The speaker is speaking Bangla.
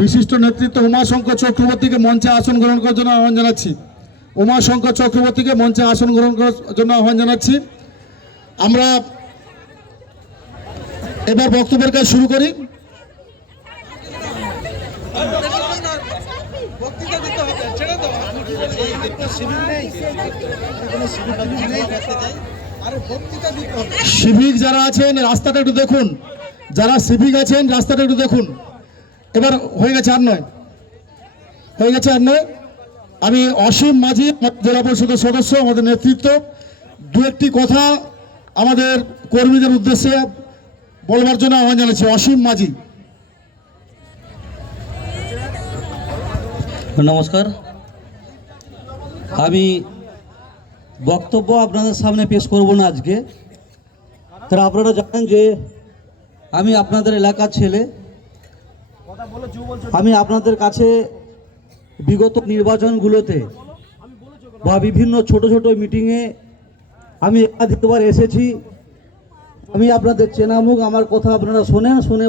বিশিষ্ট নেতৃত্ব উমাশঙ্কর চক্রবর্তীকে মঞ্চে আসন গ্রহণ করার জন্য আহ্বান জানাচ্ছি। উমাশঙ্কর চক্রবর্তীকে মঞ্চে আসন গ্রহণ করার জন্য আহ্বান জানাচ্ছি। আমরা এবার বক্তব্যের কাজ শুরু করি। সিভিক যারা আছেন, রাস্তাটা একটু দেখুন। যারা সিভিক আছেন, রাস্তাটা একটু দেখুন। এবার হয়ে গেছে আর নয়। হয়ে গেছে আর নয়। আমি অসীম মাঝি জেলা পরিষদের সদস্য, আমাদের নেতৃত্ব। দু একটি কথা আমাদের কর্মীদের উদ্দেশ্যে বলবার জন্য আহ্বান জানাচ্ছি। অসীম মাঝি। নমস্কার। আমি বক্তব্য আপনাদের সামনে পেশ করব না আজকে। তারা আপনারা জানেন যে আমি আপনাদের এলাকার ছেলে। আমি আপনাদের কাছে বিগত নির্বাচনগুলোতে বা বিভিন্ন ছোট ছোট মিটিংয়ে আমি একাধিকবার এসেছি। আমি আপনাদের চেনা মুখ আমার কথা আপনারা শোনেন, শুনে